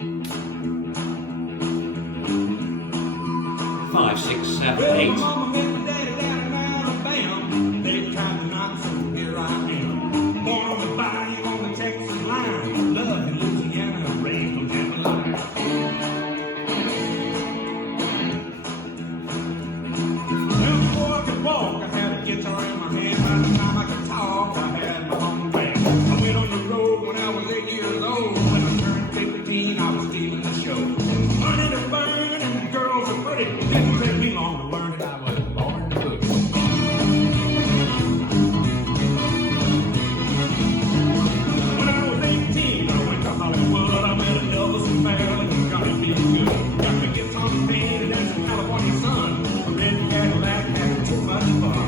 5, 6, 7, 8. Mama met my daddy down in Alabama. They tried to knock, so here I am. Born on the bayou on the Texas line. Love in Louisiana, raised on Jambalaya. Now before I could walk, I had a guitar in my hand. By the time I could talk, I had my own band. I went on the road when I was 8 years old. When I turned 15, I was stealing the show. Money to burn and the girls are pretty. Didn't take me long to learn that I was born to boogie. When I was 18, I went to Hollywood. I met a Elvis and Marilyn and got me feeling good. Got my guitar painted and that's the California sun. A red Cadillac had too much fun.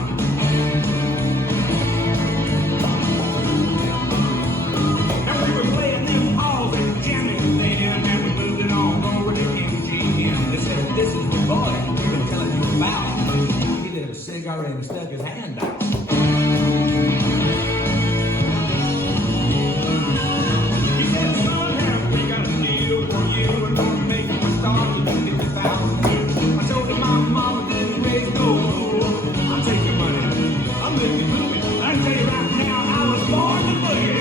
And we were playing them halls and jamming then, and we moved it on over to MGM. They said, this is the boy we've been telling you about. He lit a cigarette and stuck his hand out. He said, son, have we got a deal for you? We're going to make you a star with 50,000. I told him my mama didn't raise no fool. I'll take your money. I'll make you movie. I tell you right now, I was born to boogie.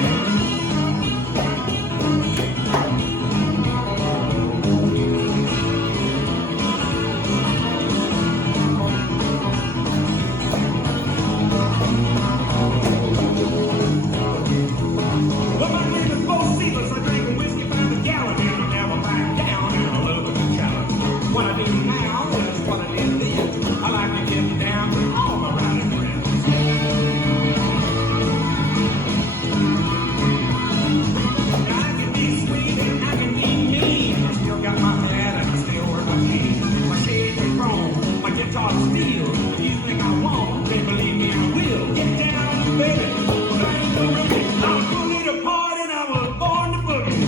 Well, my name is Bo Seeless. I drink a whiskey by the gallon and I never back down and I love a good challenge. What I do now is what I did then. I like to get down with all my riding friends. I can be sweet and I can be mean. I still got my hat and I still wear my jeans. My shades are chrome, my guitar's steel. If you think I won't, then believe me I will. Get down, baby. I ain't no rookie. I was bullied apart and I was born to boogie.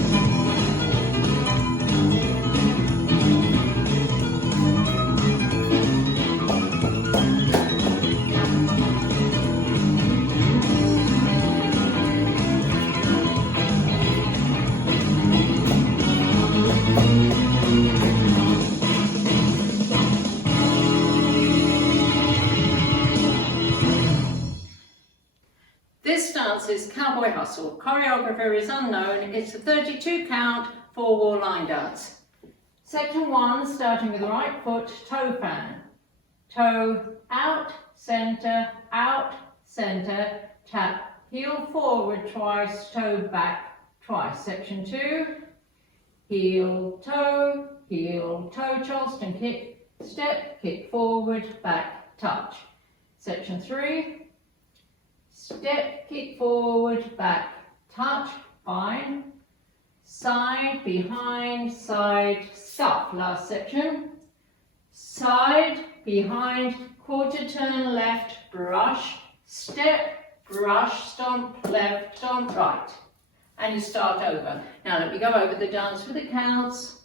This dance is Cowboy Hustle. Choreographer is unknown. It's a 32 count, 4-wall line dance. Section 1, starting with the right foot, toe fan. Toe out, center, tap. Heel forward twice, toe back twice. Section 2, heel, toe, Charleston kick, step, kick forward, back, touch. Section 3, step, kick forward, back, touch, fine. Side, behind, side, stop. Last section. Side, behind, quarter turn left, brush, step, brush, stomp, left, stomp, right. And you start over. Now let me go over the dance with the counts.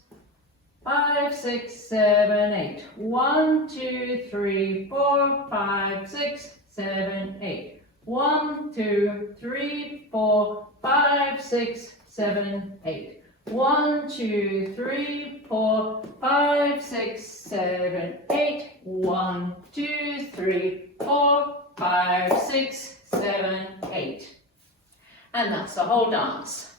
5, 6, 7, 8. 1, 2, 3, 4, 5, 6, 7, 8. 1, 2, 3, 4, 5, 6, 7, 8. 1, 2, 3, 4, 5, 6, 7, 8. 1, 2, 3, 4, 5, 6, 7, 8. And that's the whole dance.